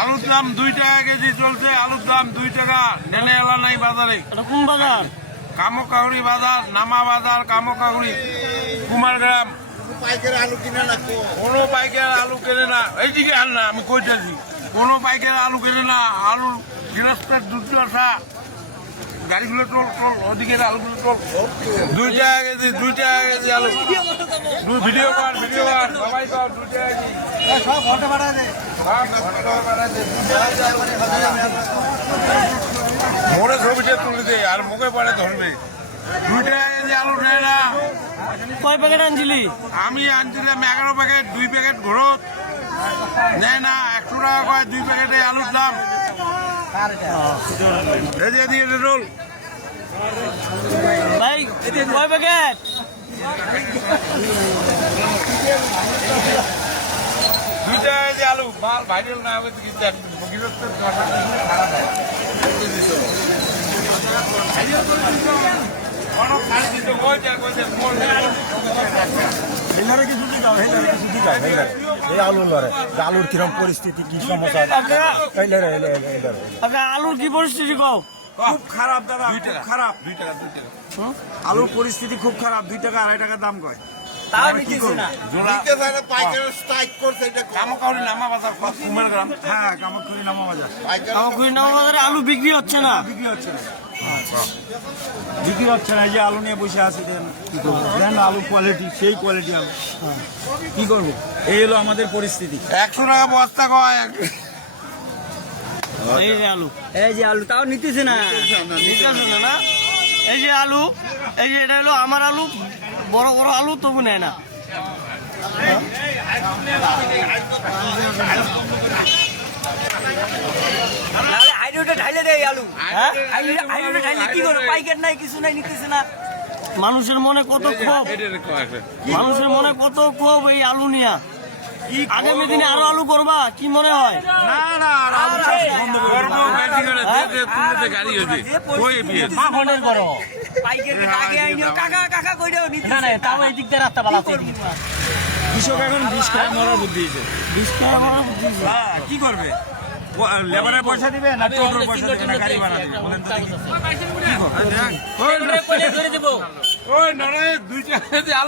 আলুর দাম 2 টাকা কেজি চলছে। আলুর দাম 2 টাকা। নেনে এলা নাই বাজারে। কোন বাজার? কামকাহুড়ি বাজার, নামা বাজার, কামকাহুড়ি, কুমারগ্রাম। পাইকারি আলু কিনে না কোনো পাইকার আলু কেনে না। এইদিকে আল না, আমি কইতেছি কোনো পাইকার আলু কেনে না। আলুর গৃহস্থের দুর্দশা। গাড়িগুলো টোল টোল, ওদিকে আলুগুলো টোল। 2 টাকা কেজি, 2 টাকা কেজি আলু। ভিডিও কর সবাই কর। 2 টাকা কেজি সব ঘন্টা ভাড়া দে। মোড়ে ছবিটা তুলে দে আর মুখে পড়ে ধরবে। 2 টাকা কেজি আলু নেয় না। কয় প্যাকেট আনছিলি? আমি আনছিলাম 11 প্যাকেট, 2 প্যাকেট ঘোরত নেয় না। 100 টাকা কয় 2 প্যাকেটে আলুর দাম। এদিকে রোল ভাই কয় প্যাকেট? 2 টাকা কেজি আলু। মাল ভাইরাল না হবে কি দেখ। আলুর কিরম পরিস্থিতি, কি সমস্যা? আলুর কি পরিস্থিতি কও? খুব খারাপ দাদা, খুব খারাপ। 2 টাকা 2 টাকা আলুর পরিস্থিতি খুব খারাপ। 2 টাকা 2.5 টাকা দাম কয়। তাও নিতেছি না। কামকাহুড়ি নামা বাজার, কুমারগ্রাম। হ্যাঁ, কামাখ্যারি নামা বাজার কামাখ্যারি নামা বাজারে আলু বিক্রি হচ্ছে না। বিক্রি হচ্ছে না। বিক্রি হচ্ছে না। এই যে আলু নিয়ে বসে আছি, দেন কি করবো? দেন আলু কোয়ালিটি, সেই কোয়ালিটি আলু। কি করবো? এই হলো আমাদের পরিস্থিতি। 100 টাকা বস্তা কয়। এই যে আলু, এই যে আলু, তাও নিতেছে না। নিতেছে না না। এই যে আলু, এই যে এটা হলো আমার আলু, বড় বড় আলু, তবু নেয় না। মানুষের মনে কত ক্ষোভ, মানুষের মনে কত ক্ষোভ এই আলু নিয়া। আগামী দিনে আরো আলু করবা কি মনে হয়? না না, আলু চাষ বন্ধ করে দিন। গাড়ি হয়েছে ওই বিয়ে কৃষক এখন বিষ খায় মরার বুদ্ধি হয়েছে। কি করবে? লেবারের পয়সা দিবে না টোটোর পয়সা দিবে না গাড়ি ভাড়া দিবে? বলেন তো দেখি। ওই নড়ে 2 টাকা আলু।